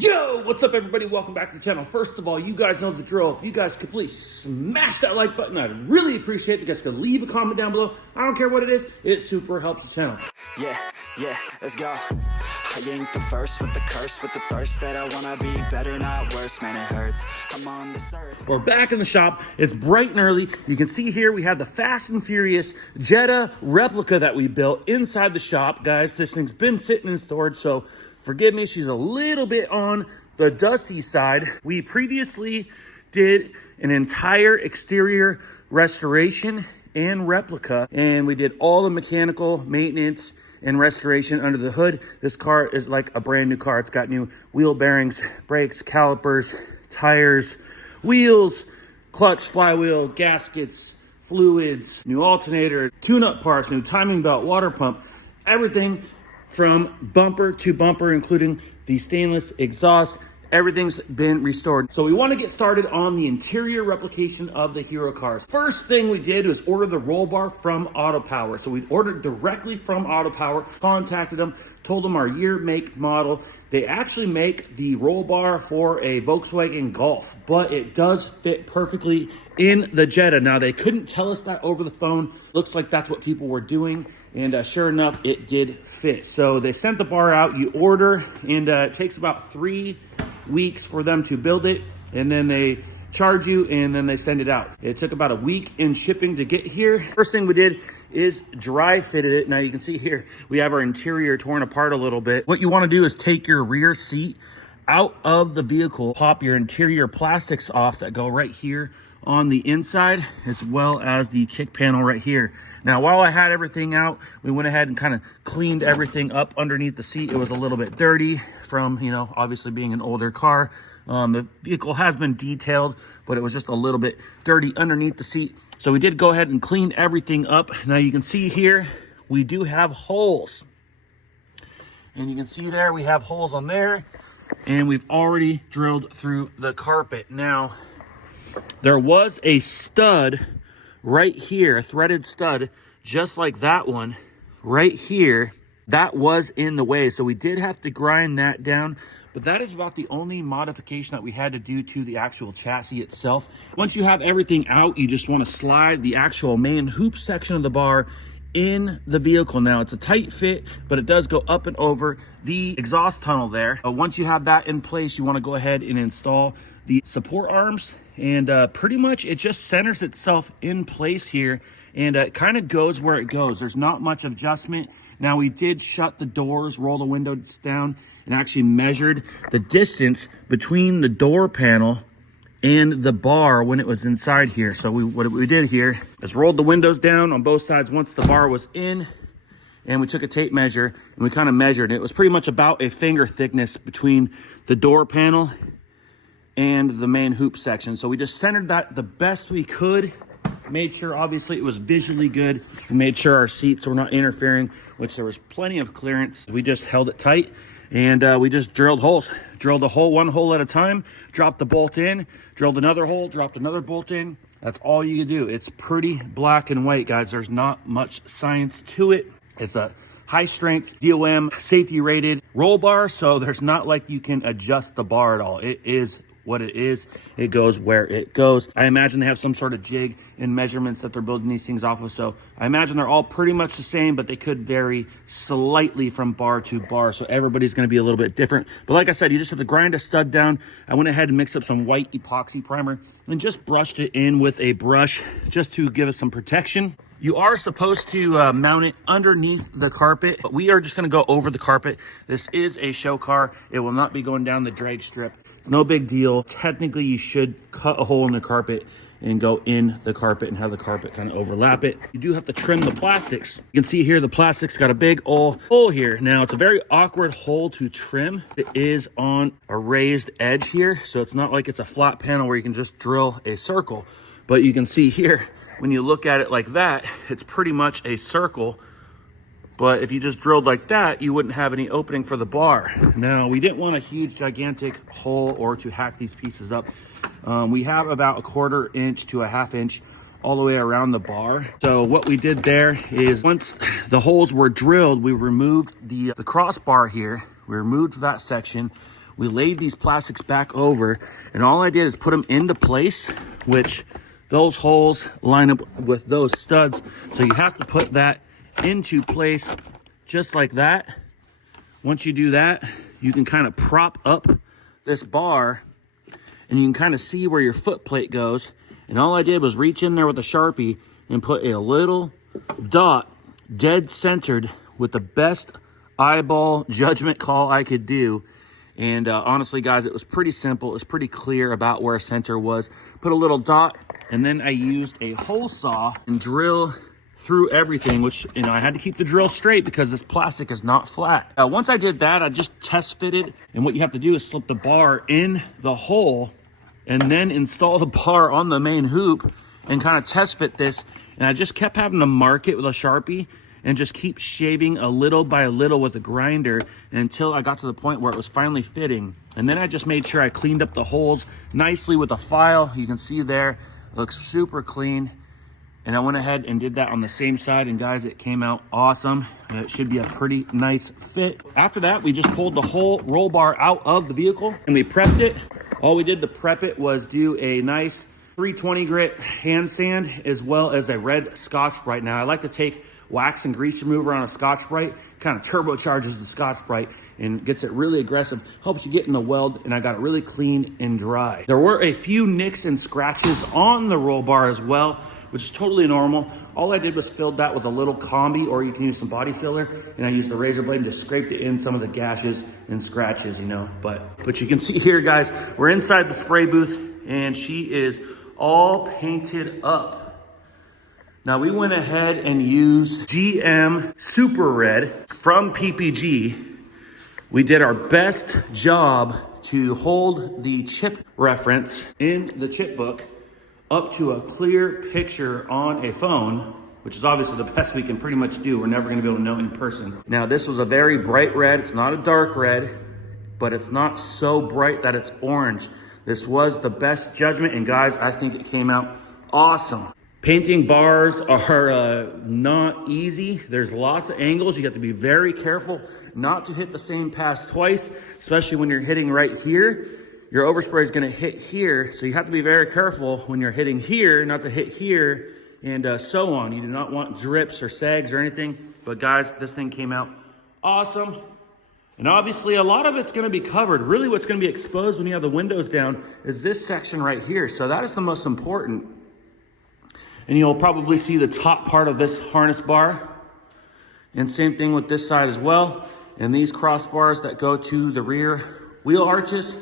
Yo, what's up everybody? Welcome back to the channel. First of all, you guys know the drill. If you guys could please smash that like button, I'd really appreciate it. You guys could leave a comment down below. I don't care what it is. It super helps the channel. Yeah, let's go. I ain't the first with the curse, with the thirst that I wanna be better, not worse. Man, it hurts. I'm on this earth. We're back in the shop. It's bright and early. You can see here we have the Fast and Furious Jetta replica that we built inside the shop. Guys, this thing's been sitting in storage, so forgive me, she's a little bit on the dusty side. We previously did an entire exterior restoration and replica, and we did all the mechanical maintenance and restoration under the hood. This car is like a brand new car. It's got new wheel bearings, brakes, calipers, tires, wheels, clutch, flywheel, gaskets, fluids, new alternator, tune-up parts, new timing belt, water pump, everything from bumper to bumper, including the stainless exhaust. Everything's been restored. So we want to get started on the interior replication of the hero cars. First thing we did was order the roll bar from Autopower. So we ordered directly from Autopower, contacted them, told them our year, make, model. They actually make the roll bar for a Volkswagen Golf, but it does fit perfectly in the Jetta. Now, they couldn't tell us that over the phone. Looks like that's what people were doing. And sure enough, it did fit. So they sent the bar out, you order, and it takes about 3 weeks for them to build it, and then they charge you, and then they send it out. It took about a week in shipping to get here. First thing we did is dry fitted it. Now you can see here, we have our interior torn apart a little bit. What you want to do is take your rear seat out of the vehicle, pop your interior plastics off that go right here on the inside, as well as the kick panel right here. Now, while I had everything out, we went ahead and kind of cleaned everything up underneath the seat. It was a little bit dirty from, you know, obviously being an older car. The vehicle has been detailed, but it was just a little bit dirty underneath the seat. So we did go ahead and clean everything up. Now you can see here, we do have holes. And you can see there, we have holes on there, and we've already drilled through the carpet. Now, there was a stud right here, a threaded stud, just like that one right here, that was in the way. So we did have to grind that down, but that is about the only modification that we had to do to the actual chassis itself. Once you have everything out, you just want to slide the actual main hoop section of the bar in the vehicle. Now, it's a tight fit, but it does go up and over the exhaust tunnel there. Once you have that in place, you want to go ahead and install the support arms, and pretty much it just centers itself in place here, and it kind of goes where it goes. There's not much adjustment. Now, we did shut the doors, roll the windows down, and actually measured the distance between the door panel and the bar when it was inside here. So what we did here is rolled the windows down on both sides once the bar was in, and we took a tape measure and we kind of measured it. It was pretty much about a finger thickness between the door panel and the main hoop section. So we just centered that the best we could, made sure obviously it was visually good, and made sure our seats were not interfering, which there was plenty of clearance. We just held it tight, and we just drilled holes. Drilled a hole, one hole at a time, dropped the bolt in, drilled another hole, dropped another bolt in. That's all you can do. It's pretty black and white, guys. There's not much science to it. It's a high strength DOM safety rated roll bar, so there's not like you can adjust the bar at all. It is what it is. It goes where it goes. I imagine they have some sort of jig and measurements that they're building these things off of, so I imagine they're all pretty much the same, but they could vary slightly from bar to bar, so everybody's going to be a little bit different. But like I said, you just have to grind a stud down. I went ahead and mixed up some white epoxy primer and just brushed it in with a brush just to give us some protection. You are supposed to mount it underneath the carpet, but we are just going to go over the carpet. This is a show car. It will not be going down the drag strip. It's no big deal. Technically, you should cut a hole in the carpet and go in the carpet and have the carpet kind of overlap it. You do have to trim the plastics. You can see here the plastic's got a big old hole here. Now, it's a very awkward hole to trim. It is on a raised edge here, so it's not like it's a flat panel where you can just drill a circle. But you can see here, when you look at it like that, it's pretty much a circle. But if you just drilled like that, you wouldn't have any opening for the bar. Now, we didn't want a huge, gigantic hole or to hack these pieces up. We have about a 1/4 inch to a 1/2 inch all the way around the bar. So what we did there is once the holes were drilled, we removed the crossbar here. We removed that section. we laid these plastics back over, and all I did is put them into place, which those holes line up with those studs. So you have to put that into place just like that. Once you do that, you can kind of prop up this bar, and you can kind of see where your foot plate goes. And all I did was reach in there with a Sharpie and put a little dot dead centered with the best eyeball judgment call I could do. And honestly, guys, it was pretty simple. It was pretty clear about where center was. Put a little dot, and then I used a hole saw and drill through everything, which, you know, I had to keep the drill straight because this plastic is not flat. Once I did that, I just test fitted. And what you have to do is slip the bar in the hole and then install the bar on the main hoop and kind of test fit this. And I just kept having to mark it with a Sharpie and just keep shaving a little by a little with a grinder until I got to the point where it was finally fitting. And then I just made sure I cleaned up the holes nicely with a file. You can see there, it looks super clean. And I went ahead and did that on the same side, and guys, it came out awesome. It should be a pretty nice fit. After that, we just pulled the whole roll bar out of the vehicle and we prepped it. All we did to prep it was do a nice 320 grit hand sand as well as a red Scotch-Brite. Now, I like to take wax and grease remover on a Scotch-Brite, kind of turbocharges the Scotch-Brite and gets it really aggressive, helps you get in the weld, and I got it really clean and dry. There were a few nicks and scratches on the roll bar as well, which is totally normal. All I did was filled that with a little combi, or you can use some body filler, and I used a razor blade and just scraped it in some of the gashes and scratches, you know. But you can see here, guys, we're inside the spray booth, and she is all painted up. Now, we went ahead and used GM Super Red from PPG. We did our best job to hold the chip reference in the chip book up to a clear picture on a phone, which is obviously the best we can pretty much do. We're never gonna be able to know in person. Now, this was a very bright red. It's not a dark red, but it's not so bright that it's orange. This was the best judgment, and guys, I think it came out awesome. Painting bars are not easy. There's lots of angles. You have to be very careful not to hit the same pass twice, especially when you're hitting right here. Your overspray is going to hit here, so you have to be very careful when you're hitting here, not to hit here, and so on. You do not want drips or sags or anything. But guys, this thing came out awesome. And obviously, a lot of it's going to be covered. Really, what's going to be exposed when you have the windows down is this section right here. So that is the most important. And you'll probably see the top part of this harness bar. And same thing with this side as well. And these crossbars that go to the rear wheel arches,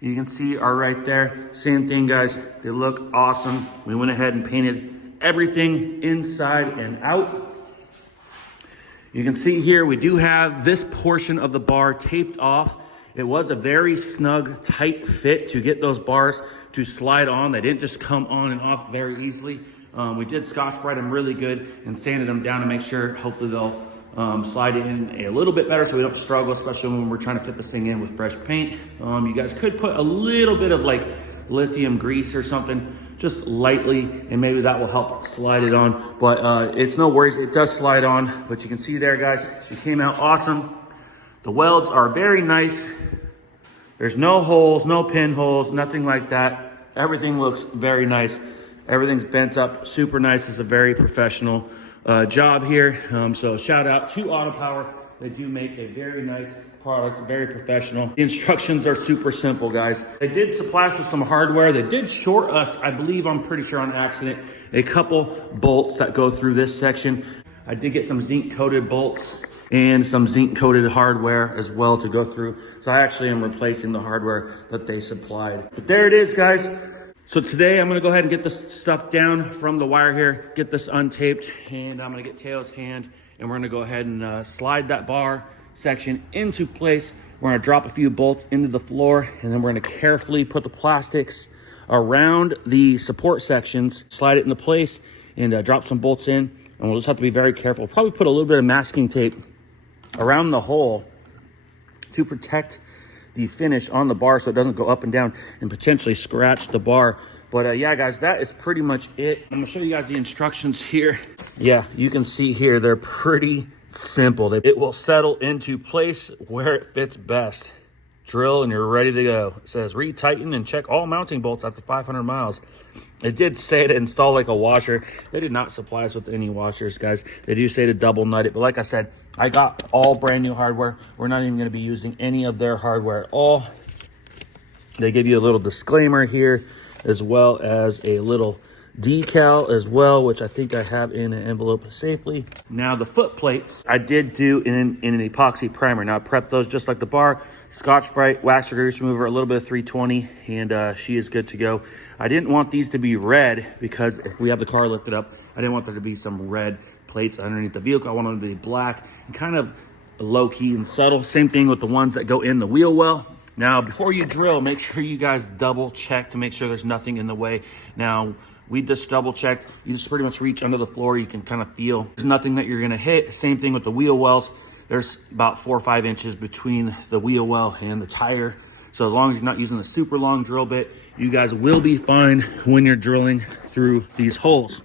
you can see are right there. Same thing, guys. They look awesome. We went ahead and painted everything inside and out. You can see here, we do have this portion of the bar taped off. It was a very snug, tight fit to get those bars to slide on. They didn't just come on and off very easily. We did Scotch-Brite them really good and sanded them down to make sure, hopefully they'll slide in a little bit better so we don't struggle, especially when we're trying to fit this thing in with fresh paint. You guys could put a little bit of like lithium grease or something, just lightly, and maybe that will help slide it on. But it's no worries, it does slide on. But you can see there, guys, she came out awesome. The welds are very nice. There's no holes, no pinholes, nothing like that. Everything looks very nice. Everything's bent up super nice. It's a very professional job here. So shout out to Autopower. They do make a very nice product, very professional. The instructions are super simple, guys. They did supply us with some hardware. They did short us, I believe, I'm pretty sure on accident, a couple bolts that go through this section. I did get some zinc coated bolts and some zinc coated hardware as well to go through. So I actually am replacing the hardware that they supplied. But there it is, guys. So today I'm gonna go ahead and get this stuff down from the wire here, get this untaped, and I'm gonna get Teo's hand, and we're gonna go ahead and slide that bar section into place. We're gonna drop a few bolts into the floor, and then we're gonna carefully put the plastics around the support sections, slide it into place, and drop some bolts in. And we'll just have to be very careful. Probably put a little bit of masking tape around the hole to protect the finish on the bar so it doesn't go up and down and potentially scratch the bar. But yeah, guys, that is pretty much it. I'm gonna show you guys the instructions here. Yeah, you can see here, they're pretty simple. It will settle into place where it fits best. drill, and you're ready to go. It says retighten and check all mounting bolts after 500 miles. It did say to install like a washer. They did not supply us with any washers, guys. They do say to double nut it, but like I said, I got all brand new hardware. We're not even going to be using any of their hardware at all. They give you a little disclaimer here, as well as a little decal as well, which I think I have in an envelope safely. Now the foot plates I did do in an epoxy primer. Now I prepped those just like the bar, Scotch-Brite, wax or grease remover, a little bit of 320, and she is good to go. I didn't want these to be red because if we have the car lifted up, I didn't want there to be some red plates underneath the vehicle. I wanted them to be black and kind of low-key and subtle. Same thing with the ones that go in the wheel well. Now, before you drill, make sure you guys double check to make sure there's nothing in the way. Now, we just double checked. You just pretty much reach under the floor. You can kind of feel there's nothing that you're gonna hit. Same thing with the wheel wells. There's about 4 or 5 inches between the wheel well and the tire. So as long as you're not using a super long drill bit, you guys will be fine when you're drilling through these holes.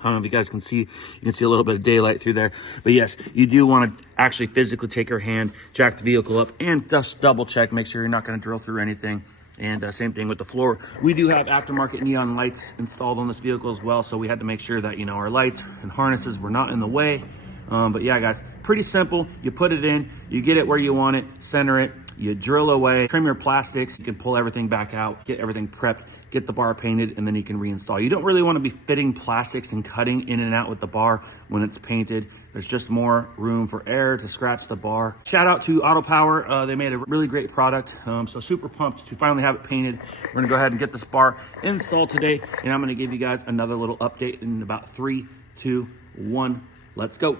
I don't know if you guys can see, you can see a little bit of daylight through there. But yes, you do want to actually physically take your hand, jack the vehicle up, and just double check, make sure you're not going to drill through anything. And same thing with the floor. We do have aftermarket neon lights installed on this vehicle as well, so we had to make sure that, you know, our lights and harnesses were not in the way. But yeah, guys, pretty simple. You put it in, you get it where you want it, center it, you drill away, trim your plastics, you can pull everything back out, get everything prepped, get the bar painted, and then you can reinstall. You don't really want to be fitting plastics and cutting in and out with the bar when it's painted. There's just more room for air to scratch the bar. Shout out to Autopower. They made a really great product. So super pumped to finally have it painted. We're gonna go ahead and get this bar installed today, and I'm gonna give you guys another little update in about 3, 2, 1. Let's go.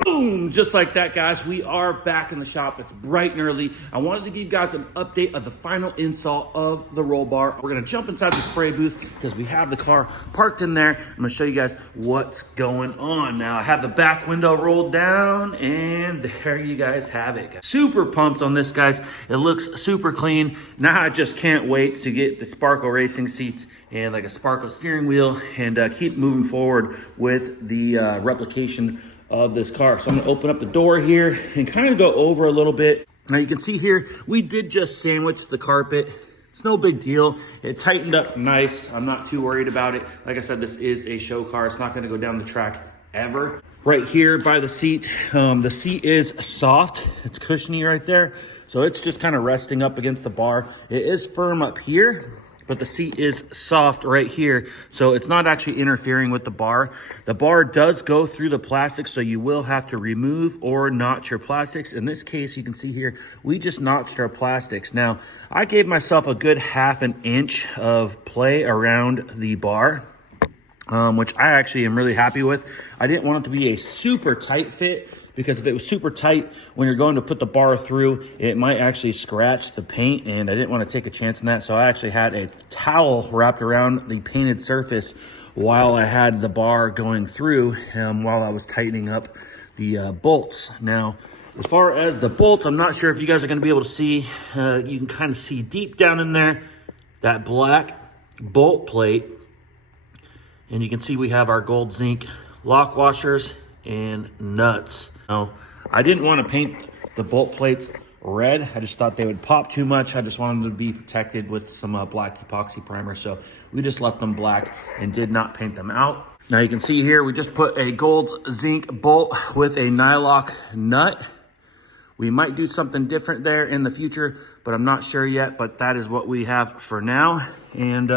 Boom, just like that, guys, we are back in the shop. It's bright and early. I wanted to give you guys an update of the final install of the roll bar. We're gonna jump inside the spray booth because we have the car parked in there. I'm gonna show you guys what's going on. Now I have the back window rolled down, and there you guys have it. Super pumped on this, guys. It looks super clean. Now I just can't wait to get the Sparkle racing seats and like a Sparkle steering wheel and keep moving forward with the replication of this car. So I'm gonna open up the door here and kind of go over a little bit. Now you can see here, we did just sandwich the carpet. It's no big deal. It tightened up nice. I'm not too worried about it. Like I said, this is a show car. It's not gonna go down the track ever. Right here by the seat is soft. It's cushiony right there. So it's just kind of resting up against the bar. It is firm up here, but the seat is soft right here. So it's not actually interfering with the bar. The bar does go through the plastic, so you will have to remove or notch your plastics. In this case, you can see here, we just notched our plastics. Now, I gave myself a good 1/2 inch of play around the bar, which I actually am really happy with. I didn't want it to be a super tight fit, because if it was super tight, when you're going to put the bar through, it might actually scratch the paint, and I didn't want to take a chance on that. So I actually had a towel wrapped around the painted surface while I had the bar going through, while I was tightening up the bolts. Now, as far as the bolts, I'm not sure if you guys are going to be able to see. You can kind of see deep down in there, that black bolt plate. And you can see we have our gold zinc lock washers and nuts. Now, I didn't want to paint the bolt plates red. I just thought they would pop too much. I just wanted them to be protected with some black epoxy primer. So we just left them black and did not paint them out. Now you can see here, we just put a gold zinc bolt with a nylock nut. We might do something different there in the future, but I'm not sure yet, but that is what we have for now. And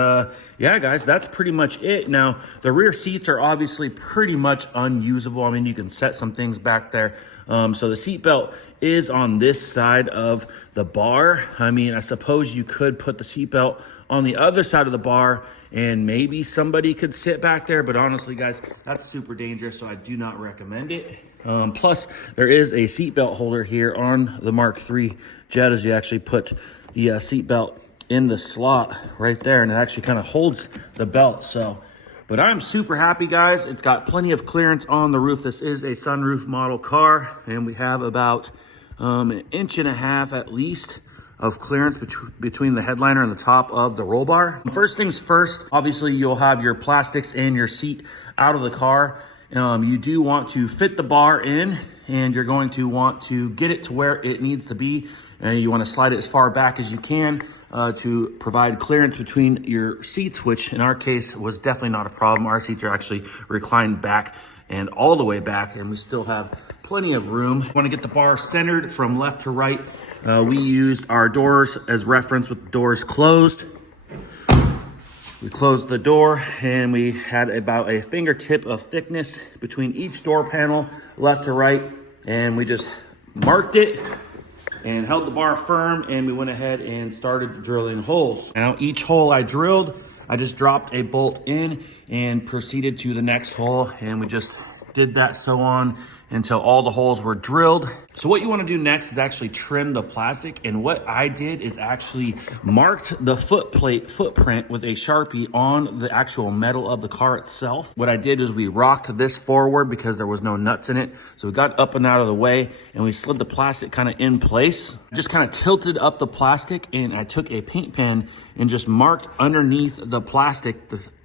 yeah, guys, that's pretty much it. Now, the rear seats are obviously pretty much unusable. I mean, you can set some things back there. So the seat belt is on this side of the bar. I mean, I suppose you could put the seat belt on the other side of the bar and maybe somebody could sit back there, but honestly, guys, that's super dangerous, so I do not recommend it. Plus, there is a seatbelt holder here on the Mark III Jettas. You actually put the seatbelt in the slot right there, and it actually kind of holds the belt. So, but I'm super happy, guys. It's got plenty of clearance on the roof. This is a sunroof model car, and we have about 1.5 inches at least of clearance between the headliner and the top of the roll bar. First things first, obviously you'll have your plastics and your seat out of the car. You do want to fit the bar in and you're going to want to get it to where it needs to be. And you want to slide it as far back as you can to provide clearance between your seats, which in our case was definitely not a problem. Our seats are actually reclined back and all the way back, and we still have plenty of room. You want to get the bar centered from left to right. We used our doors as reference with the doors closed. We closed the door and we had about a fingertip of thickness between each door panel, left to right, and we just marked it and held the bar firm, and we went ahead and started drilling holes. Now each hole I drilled, I just dropped a bolt in and proceeded to the next hole, and we just did that so on until all the holes were drilled. So what you want to do next is actually trim the plastic, and what I did is actually marked the footprint with a Sharpie on the actual metal of the car itself. What I did is we rocked this forward because there was no nuts in it. So we got up and out of the way, and we slid the plastic kind of in place. Just kind of tilted up the plastic, and I took a paint pen and just marked underneath the plastic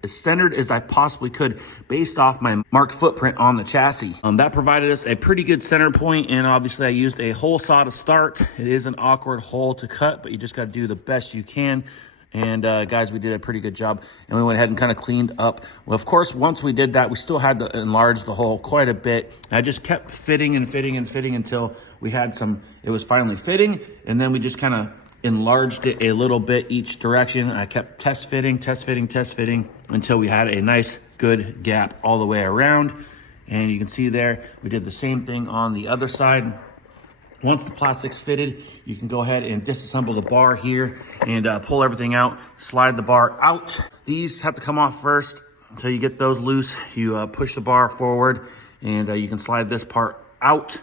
as centered as I possibly could based off my marked footprint on the chassis. That provided us a pretty good center point, and obviously I used a hole saw to start. It is an awkward hole to cut, but you just got to do the best you can. And guys, we did a pretty good job, and we went ahead and kind of cleaned up. Well, of course, once we did that, we still had to enlarge the hole quite a bit. I just kept fitting and fitting and fitting until we had it was finally fitting, and then we just kind of enlarged it a little bit each direction. I kept test fitting until we had a nice good gap all the way around. And you can see there, we did the same thing on the other side. Once the plastic's fitted, you can go ahead and disassemble the bar here and pull everything out, slide the bar out. These have to come off first until you get those loose. You push the bar forward, and you can slide this part out.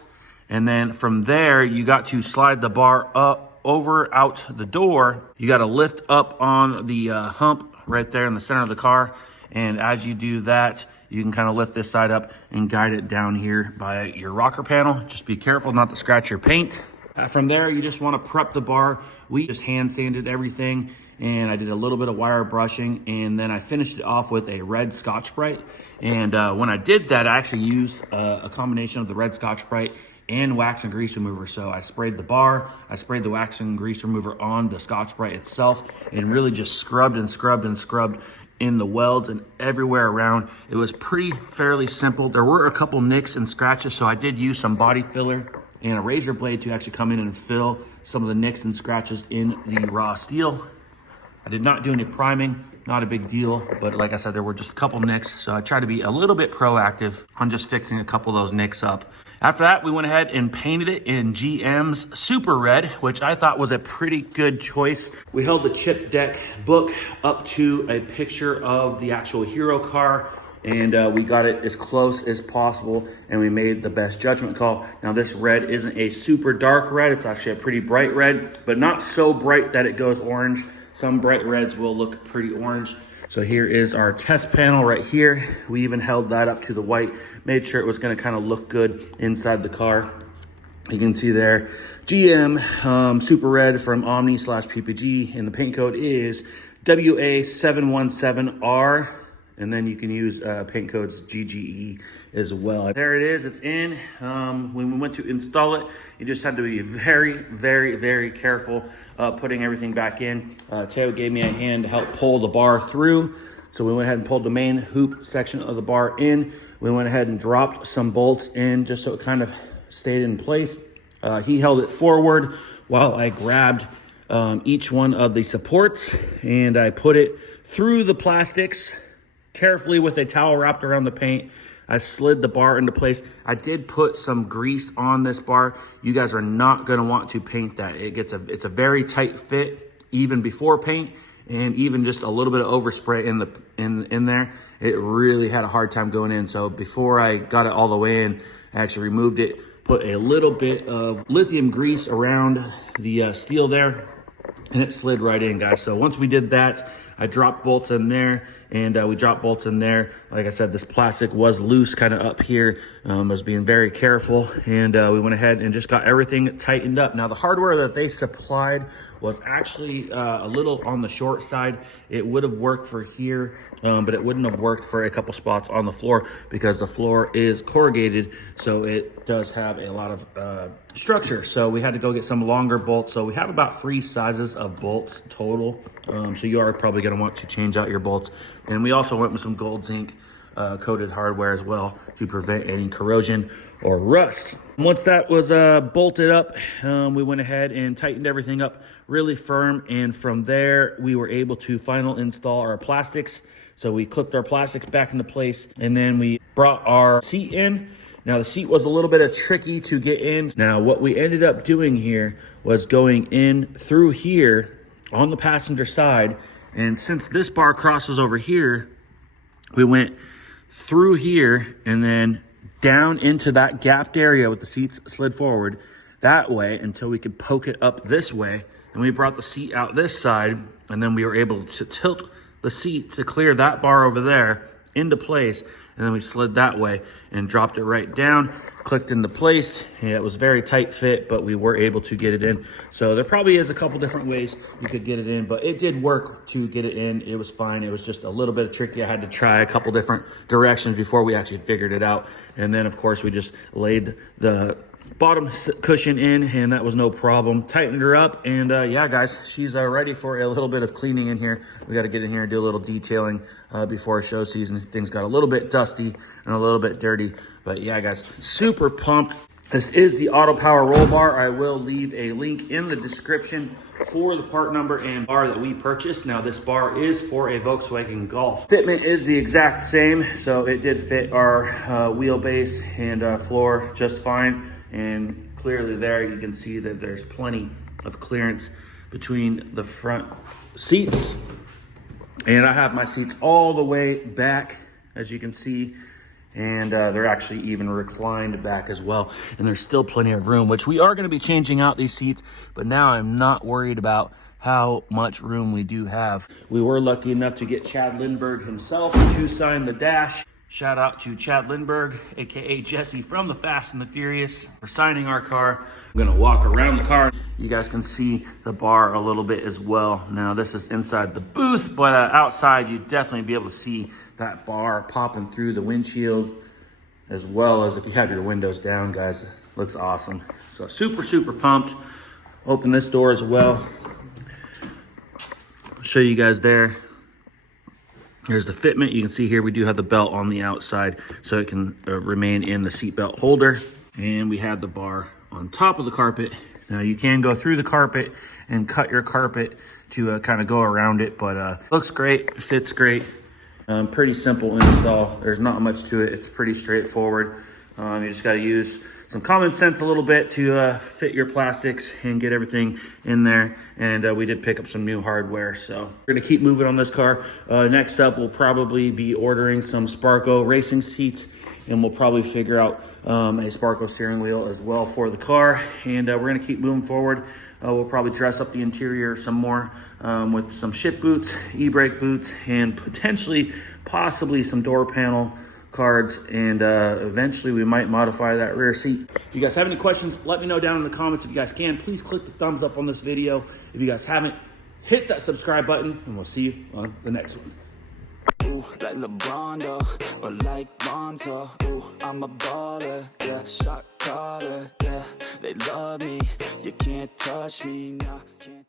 And then from there, you got to slide the bar out the door. You got to lift up on the hump right there in the center of the car. And as you do that, you can kind of lift this side up and guide it down here by your rocker panel. Just be careful not to scratch your paint. From there, you just want to prep the bar. We just hand sanded everything, and I did a little bit of wire brushing, and then I finished it off with a red Scotch-Brite. And when I did that, I actually used a combination of the red Scotch-Brite and wax and grease remover. So I sprayed the bar, I sprayed the wax and grease remover on the Scotch-Brite itself, and really just scrubbed and scrubbed and scrubbed in the welds and everywhere around. It was fairly simple. There were a couple nicks and scratches, so I did use some body filler and a razor blade to actually come in and fill some of the nicks and scratches in the raw steel. I did not do any priming, not a big deal, but like I said, there were just a couple nicks, so I tried to be a little bit proactive on just fixing a couple of those nicks up. After that, we went ahead and painted it in GM's Super Red, which I thought was a pretty good choice. We held the chip deck book up to a picture of the actual hero car, and we got it as close as possible, and we made the best judgment call. Now, this red isn't a super dark red. It's actually a pretty bright red, but not so bright that it goes orange. Some bright reds will look pretty orange. So here is our test panel right here. We even held that up to the white, made sure it was gonna kind of look good inside the car. You can see there, GM Super Red from Omni/PPG, and the paint code is WA717R. And then you can use paint codes GGE as well. There it is, it's in. When we went to install it, you just had to be very, very, very careful putting everything back in. Teo gave me a hand to help pull the bar through. So we went ahead and pulled the main hoop section of the bar in. We went ahead and dropped some bolts in just so it kind of stayed in place. He held it forward while I grabbed each one of the supports, and I put it through the plastics carefully with a towel wrapped around the paint. I slid the bar into place. I did put some grease on this bar. You guys are not gonna want to paint that. It's a very tight fit even before paint, and even just a little bit of overspray in there. It really had a hard time going in. So before I got it all the way in, I actually removed it, put a little bit of lithium grease around the steel there, and it slid right in, guys. So once we did that, I dropped bolts in there, and we dropped bolts in there. Like I said, this plastic was loose kind of up here. I was being very careful, and we went ahead and just got everything tightened up. Now the hardware that they supplied was actually a little on the short side. It would have worked for here, but it wouldn't have worked for a couple spots on the floor because the floor is corrugated, so it does have a lot of structure. So we had to go get some longer bolts. So we have about 3 sizes of bolts total. So you are probably going to want to change out your bolts. And we also went with some gold zinc coated hardware as well to prevent any corrosion or rust. Once that was bolted up, we went ahead and tightened everything up really firm, and from there we were able to final install our plastics. So we clipped our plastics back into place, and then we brought our seat in. Now the seat was a little bit tricky to get in. Now what we ended up doing here was going in through here on the passenger side, and since this bar crosses over here, we went through here and then down into that gapped area with the seats slid forward that way until we could poke it up this way. And we brought the seat out this side, and then we were able to tilt the seat to clear that bar over there into place. And then we slid that way and dropped it right down, clicked into place. Yeah, it was very tight fit, but we were able to get it in. So there probably is a couple different ways you could get it in, but it did work to get it in. It was fine. It was just a little bit tricky. I had to try a couple different directions before we actually figured it out. And then of course we just laid the bottom cushion in, and that was no problem. Tightened her up, and yeah guys, she's ready for a little bit of cleaning in here. We got to get in here and do a little detailing before show season. Things got a little bit dusty and a little bit dirty, but yeah guys, super pumped. This is the Autopower roll bar. I will leave a link in the description for the part number and bar that we purchased. Now this bar is for a Volkswagen Golf. Fitment is the exact same, so it did fit our wheelbase and floor just fine. And clearly there you can see that there's plenty of clearance between the front seats. And I have my seats all the way back, as you can see. And they're actually even reclined back as well. And there's still plenty of room, which we are going to be changing out these seats. But now I'm not worried about how much room we do have. We were lucky enough to get Chad Lindbergh himself to sign the dash. Shout out to Chad Lindbergh, AKA Jesse from the Fast and the Furious, for signing our car. I'm gonna walk around the car. You guys can see the bar a little bit as well. Now this is inside the booth, but outside you'd definitely be able to see that bar popping through the windshield, as well as if you have your windows down, guys. Looks awesome. So super, super pumped. Open this door as well. I'll show you guys there. Here's the fitment. You can see here we do have the belt on the outside so it can remain in the seatbelt holder. And we have the bar on top of the carpet. Now you can go through the carpet and cut your carpet to kind of go around it, but looks great, fits great. Pretty simple install. There's not much to it. It's pretty straightforward. You just got to use some common sense a little bit to fit your plastics and get everything in there. And we did pick up some new hardware, so we're gonna keep moving on this car. Next up, we'll probably be ordering some Sparco racing seats, and we'll probably figure out a Sparco steering wheel as well for the car. And we're gonna keep moving forward. We'll probably dress up the interior some more with some ship boots, e-brake boots, and potentially, possibly some door panel cards, and eventually we might modify that rear seat. If you guys have any questions, let me know down in the comments. If you guys can, please click the thumbs up on this video. If you guys haven't, hit that subscribe button, and we'll see you on the next one. Ooh, like LeBron, or like Lonzo. Ooh, I'm a baller, yeah, shot caller, yeah. They love me, you can't touch me, nah, can't.